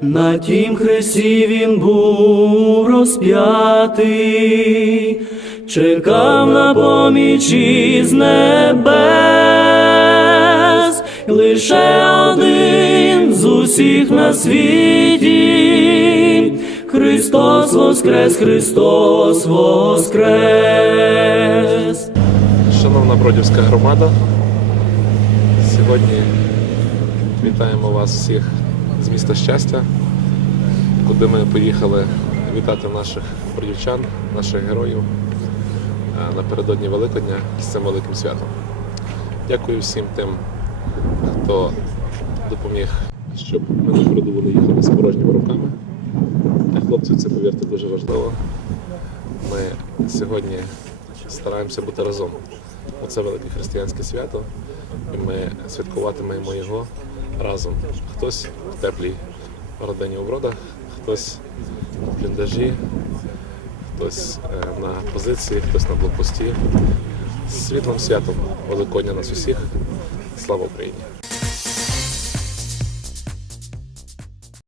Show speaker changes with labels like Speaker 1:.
Speaker 1: На тім хресті він був розп'ятий, чекав на поміч із небес, лише один з усіх на світі. Христос воскрес, Христос воскрес.
Speaker 2: Шановна Бродівська громада, сьогодні вітаємо вас всіх з міста щастя, куди ми поїхали вітати наших бродівчан, наших героїв е, напередодні Великодня з цим великим святом. Дякую всім тим, хто допоміг, щоб ми на передову не їхали з порожніми руками. Для хлопців це, повірте, дуже важливо. Ми сьогодні стараємося бути разом. Оце велике християнське свято, і ми святкуватимемо його разом. Хтось в теплій родині у бродах, хтось в бліндажі, хтось е, на позиції, хтось на блокпості. З світлим святом Великодня нас усіх. Слава Україні!